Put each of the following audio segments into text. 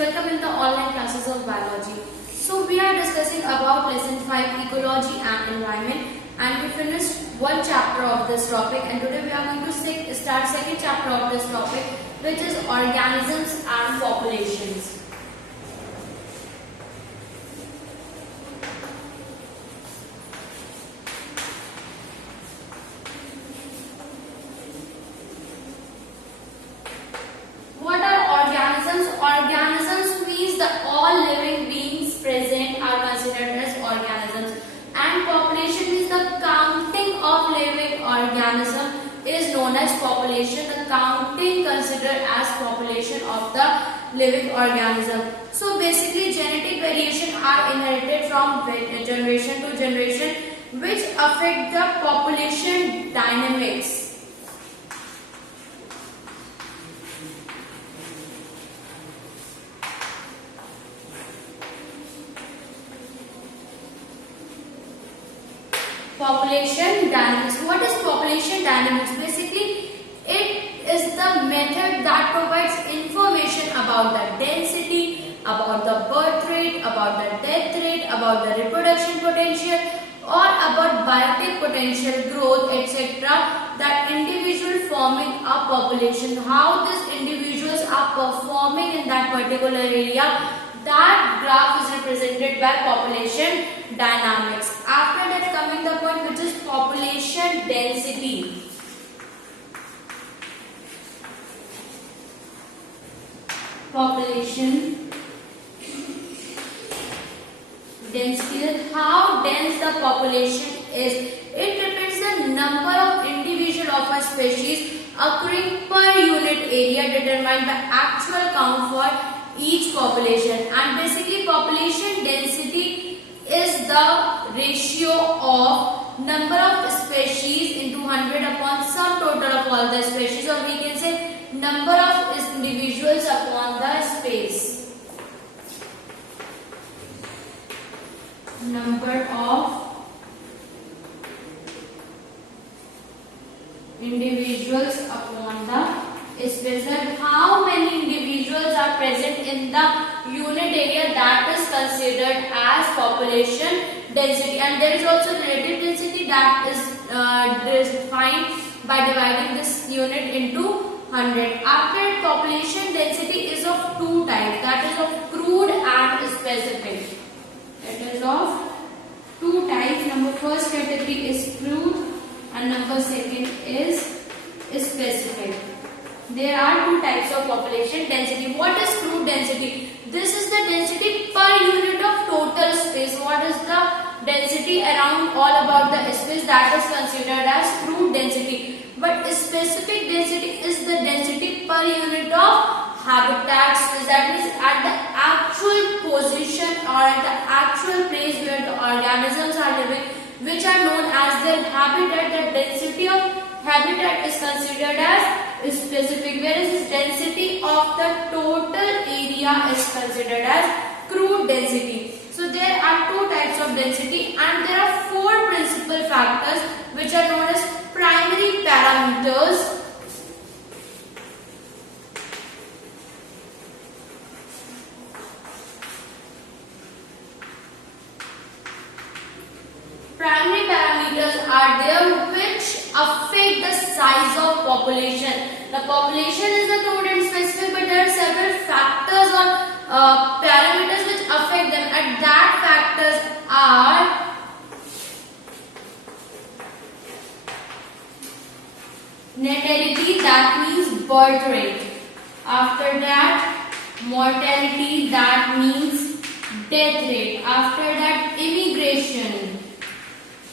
welcome in the online classes of biology. So we are discussing about lesson 5 ecology and environment, and we finished one chapter of this topic, and today we are going to start second chapter of this topic, which is organisms and populations. What are organisms? Organisms means that all living beings present are considered as organisms, and population means the counting of living organism is known as population. The counting considered as population of the living organism. So basically genetic variation are inherited from generation to generation, which affect the population dynamics. Population dynamics. What is population dynamics? Basically, it is the method that provides information about the density, about the birth rate, about the death rate, about the reproduction potential, or about biotic potential, growth, etc. That individual forming a population, how these individuals are performing in that particular area. That graph is represented by population dynamics. After that, coming the point which is population density. Population density is how dense the population is. It represents the number of individuals of a species occurring per unit area determined by actual count for each population. And basically population density is the ratio of number of species into 100 upon sum total of all the species, or we can say number of individuals upon the space. Number of individuals upon the space, and how many individuals are present in the unit area, that is considered as population density. And there is also relative density that is defined by dividing this unit into 100. After, population density is of two types, that is of crude and specific. It is of two types. Number first category is crude and number second is specific. There are two types of population density. What is crude density? This is the density per unit of total space. What is the density around all about the space? That is considered as crude density. But specific density is the density per unit of habitat space. That means at the actual position or at the actual place where the organisms are living, which are known as their habitat. The density of habitat is considered as specific, whereas the density of the total area is considered as crude density. So there are two types of density, and there are four principal factors which are known as primary parameters. Primary parameters are there which affect the size of population. The population is the crude and specific, but there are several factors or parameters which affect them, and that factors are natality, that means birth rate. After that, mortality, that means death rate. After that, immigration,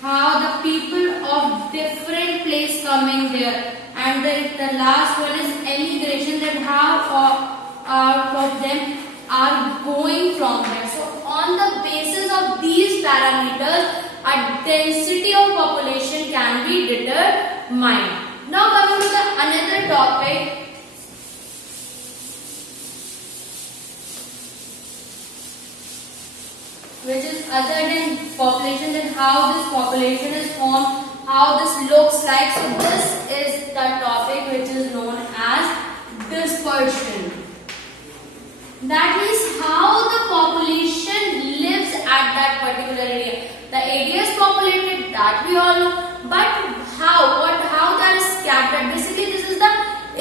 how the people of different place coming there, and the last one is emigration, that how of them are going from there. So on the basis of these parameters, a density of population can be determined. Now coming to the another topic, which is other than population, then how this population is formed, how this looks like. So this is the topic which is known as dispersion. That means how the population lives at that particular area. The area is populated, that we all know, but how that is scattered. Basically, this is the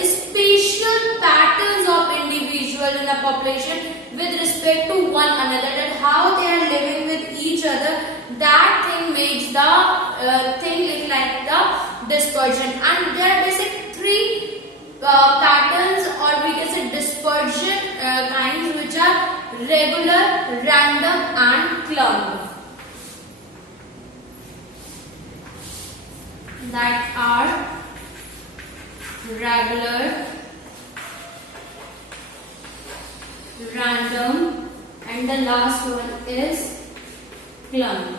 spatial patterns of individual in a population with respect to one another, that how they are living with each other. That thing makes the thing look like the dispersion. And there are basic three patterns, or we can say dispersion kinds, which are regular, random, and clump. That are regular, random, and the last one is clump.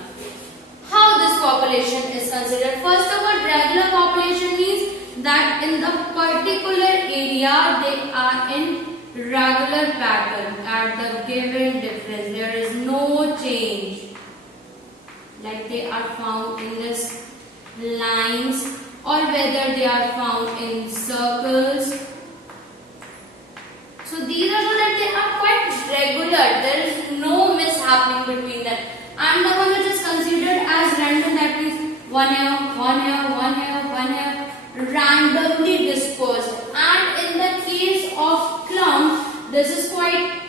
How this population is considered? First of all, regular population means that in the particular area they are in regular pattern at the given difference. There is no change, like they are found in this lines, or whether they are found in circles. So these are so that they are quite regular. There is no mishappening between them. And the one which is considered as random, that means one here, randomly dispersed. And in the case of clump, this is quite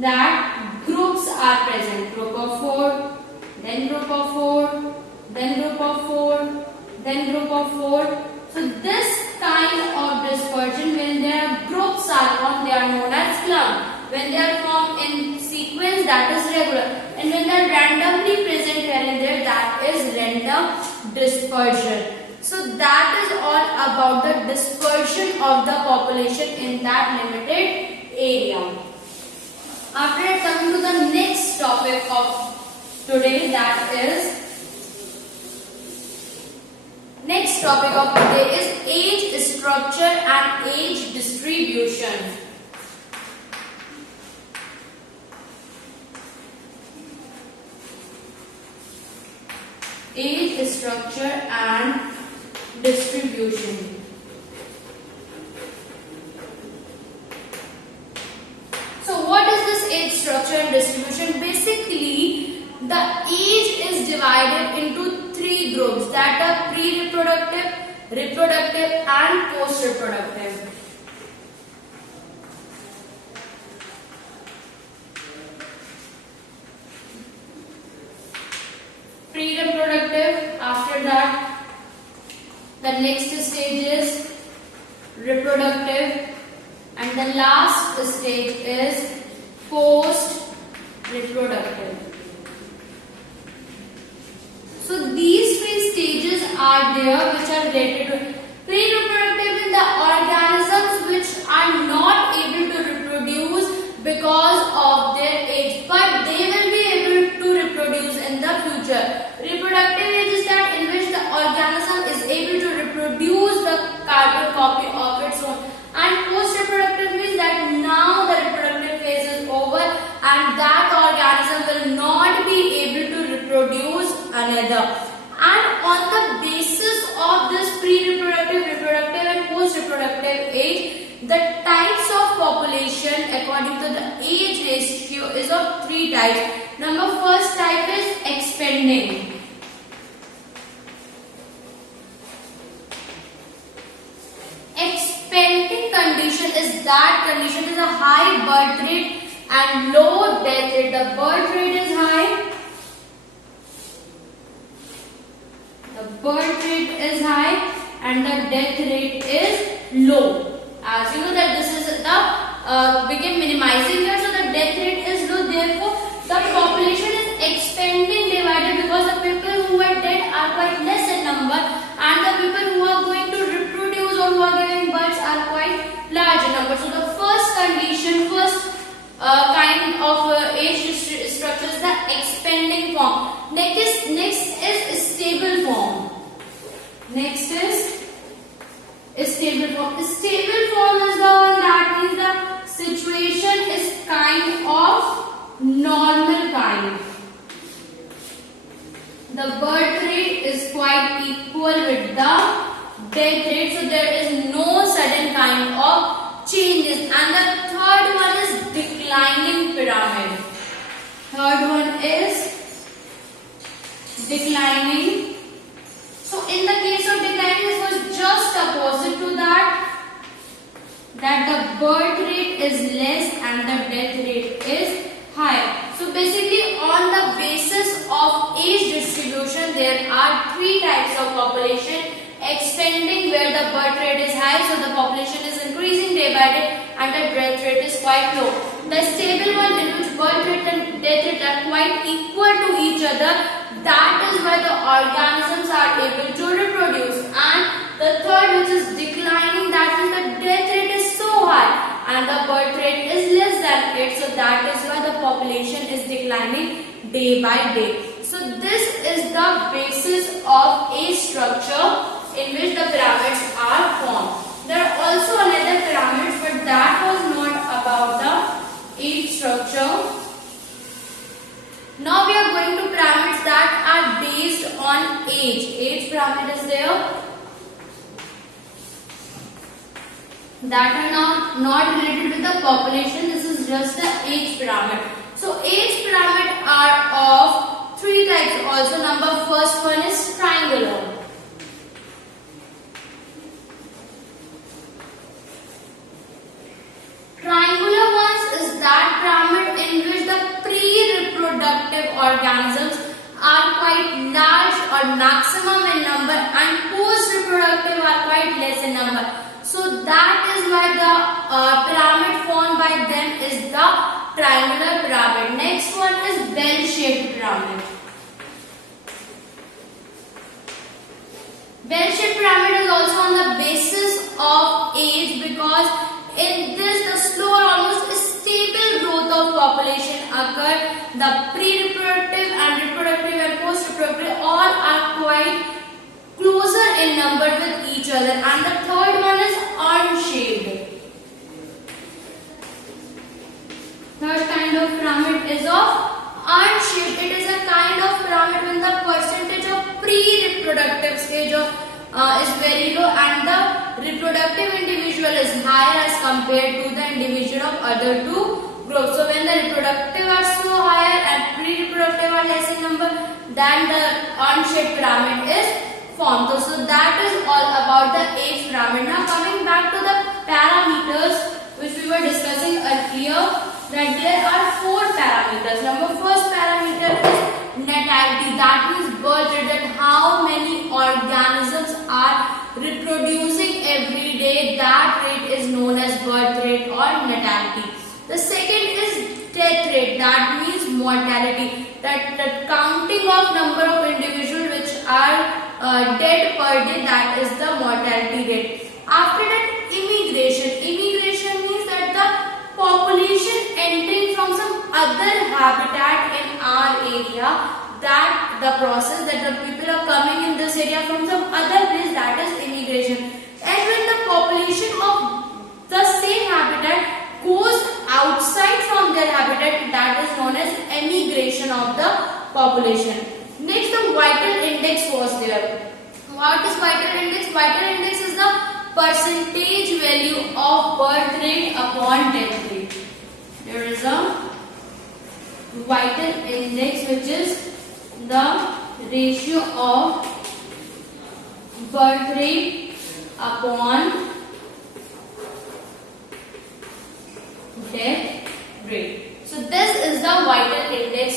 that groups are present. Group of 4, then group of 4, then group of 4, then group of 4. So this kind of dispersion, when their groups are formed, they are known as clump. When they are formed in sequence, that is regular. And when they are randomly present here and there, that is random dispersion. So that is all about the dispersion of the population in that limited area. After that, coming to the next topic of today, that is next topic of today is age structure and age distribution. Age structure and distribution. So what is this age structure and distribution? Basically, the age is divided into 3 groups, that are pre-reproductive, reproductive, and post-reproductive. Pre-reproductive, after that the next stage is reproductive, and the last stage is post-reproductive. So these 3 stages are there which are related to pre-reproductive in the organisms which are not able to reproduce because of their age, but they will be able to reproduce in the future. Reproductive age is that in which the organism is able to reproduce the carbon copy of its own. And post-reproductive means that now the reproductive phase is over and that organism will not be able to reproduce another. And on the basis of this pre-reproductive, reproductive and post-reproductive age, the types of population according to the age ratio is of 3 types. First type is expanding. Expanding condition is that condition is a high birth rate and low death rate. The birth rate is high, and the death rate is low. As you know that this is the became minimizing here, so the death rate is low. Therefore, the population is expanding divided because the people who are dead are quite less in number, and the people who are going to reproduce or who are giving birth are quite large in number. So the first condition, kind of age structure is the expanding form. Next is stable form. Next is stable form. Stable form is the one that means the situation is kind of normal kind. The birth rate is quite equal with the death rate, so there is no sudden kind of changes. And the third one is declining pyramid. Third one is declining. So in the case of declining, this was just opposite to that the birth rate is less and the death rate is high. So basically on the basis of age distribution, there are three types of population: expanding where the birth rate is high, so the population is increasing day by day and the death rate is quite low; the stable one, in which birth rate and death rate are quite equal to each other, that is why the organisms are able to reproduce; and the third, which is declining, that is the death rate is so high and the birth rate is less than it, so that is why the population is declining day by day. So this is the basis of age structure in which the pyramids are formed. There are also another pyramids, but that was not about the age structure. Now we are going to pyramids that are based on age. Age pyramid is there, that are now not related with the population. This is just the age pyramid. So age pyramid are of three types also. First one is triangular. Triangular ones is that pyramid in which the pre-reproductive organisms are quite large or maximum in number and post-reproductive are quite less in number. So that is why the pyramid formed by them is the triangular pyramid. Next one is bell-shaped pyramid. Bell-shaped pyramid is also on the basis of age, because in this the slow or almost stable growth of population occur. The pre-reproductive and reproductive and post-reproductive all are quite closer in number with each other. And the third one is urn-shaped. Third kind of pyramid is of urn-shaped. It is a kind of pyramid when the percentage of pre-reproductive stage is very low and the reproductive individual is higher as compared to the individual of other two groups. So when the reproductive are so higher and pre-reproductive are less in number, then the urn-shaped pyramid is formed. So that is all about the age pyramid. Now coming back to the parameters which we were discussing earlier, that there are four parameters. First parameter is natality, that means birth rate, that how many organisms are reproducing every day. That rate is known as birth rate or natality. The second is death rate, that means mortality, that the counting of number of individuals which are dead per day, that is the mortality rate. After that, immigration. Immigration means that the population entering from some other habitat in our area, that the process that the people are coming in this area from some other place, that is immigration. And when the population of the same habitat goes outside from their habitat, that is known as emigration of the population. Next, the vital index was there. What is vital index? Vital index is the percentage value of birth rate upon death rate. There is a vital index, which is the ratio of birth rate upon death rate. So this is the vital index,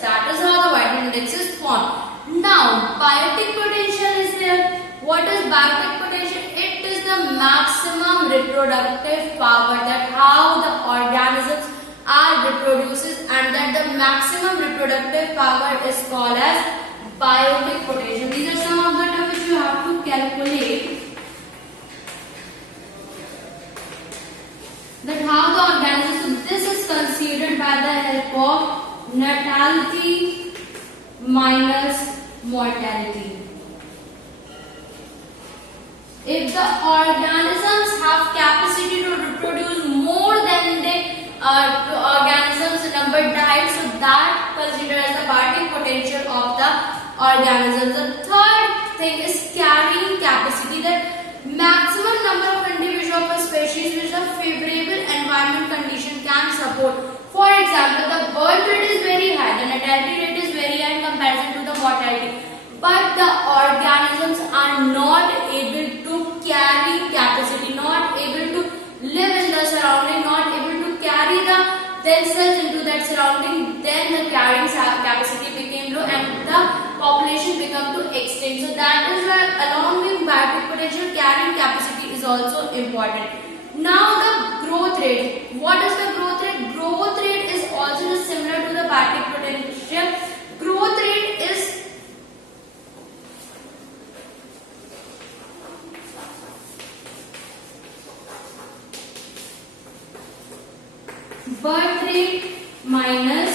that is how the vital index is formed. Now biotic potential is there. What is biotic potential? It is the maximum reproductive power, that how the organisms are reproduces, and that the maximum reproductive power is called as biotic potential. These are some of the terms which you have to calculate, that how the organism, so this is considered by the help of natality minus mortality. If the organisms have capacity to reproduce more than the organisms number died, so that considered as the biotic potential of the organism. The third thing is carrying capacity, that maximum number of individuals of a species which a favorable environment condition can support. example, the birth rate is very high, the natality rate is very high in comparison to the mortality, but the organisms are not able to carry capacity, not able to live in the surrounding, not able to carry themselves into that surrounding. Then the carrying capacity became low and the population became to extinct. So that is why along with biotic potential, carrying capacity is also important. Now the growth rate. What is the growth rate? Growth rate is also similar to the biotic potential. Growth rate is birth rate minus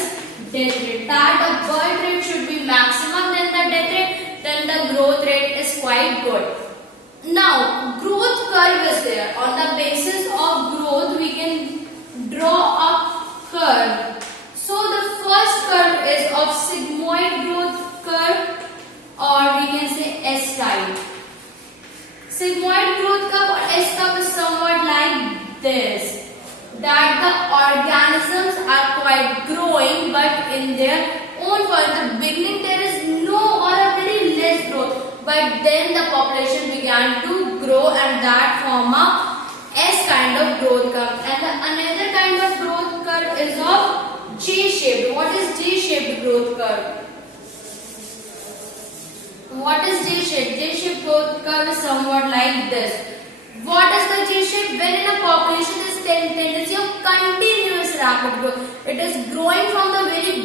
death rate. That the birth rate should be maximum than the death rate, then the growth rate is quite good. Now, growth curve is there. On the basis of growth, we can draw a curve. So, the first curve is of sigmoid growth curve, or we can say S type. Sigmoid growth curve or S curve is somewhat like this. That the organisms are quite growing, but in their own form. In the beginning, there is no or a very less growth. But then the population began to grow and that form a S kind of growth curve. And another kind of growth curve is of J-shaped. What is J-shaped growth curve? What is J-shaped? J-shaped growth curve is somewhat like this. What is the J-shape? When in a population there is tendency of continuous rapid growth. It is growing from the very